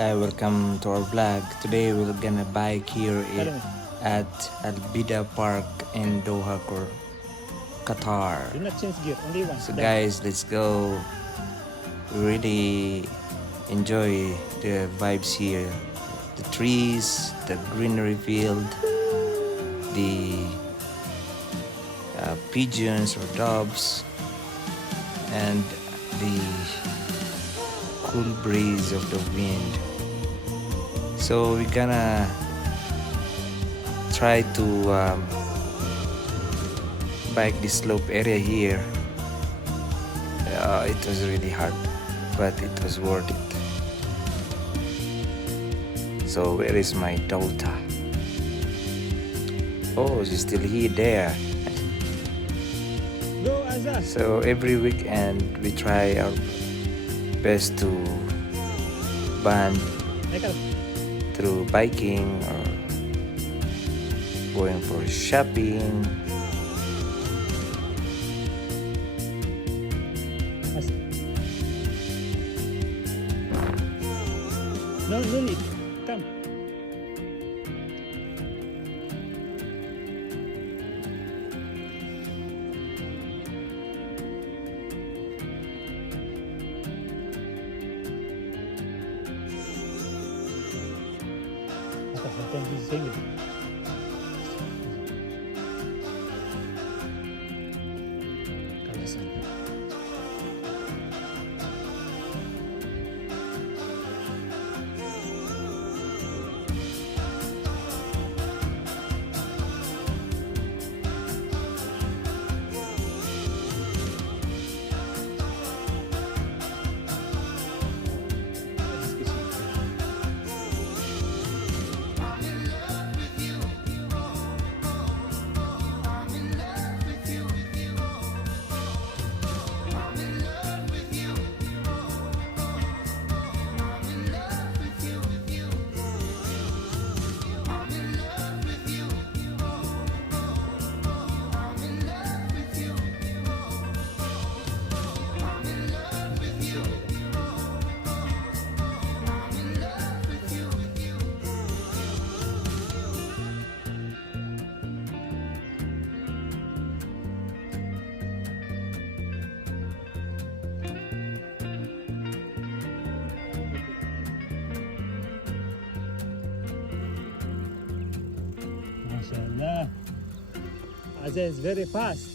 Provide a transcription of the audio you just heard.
Welcome to our vlog. Today we're gonna bike here Follow me. at Al Bida Park in Doha, Qatar. Do not change gear, only one. So Down. guys, let's go. We really enjoy the vibes here. The trees, the greenery field, the pigeons or doves, and the cool breeze of the wind. So we're gonna try to bike this slope area here. It was really hard, but it was worth it. So where is my daughter? Oh, she's still here there. Go, Azaz. So every weekend we try our best to bond Michael. through biking or going for shopping. As- No need. Come. Don't be singing. Kalasan. MashaAllah. Azaz is very fast.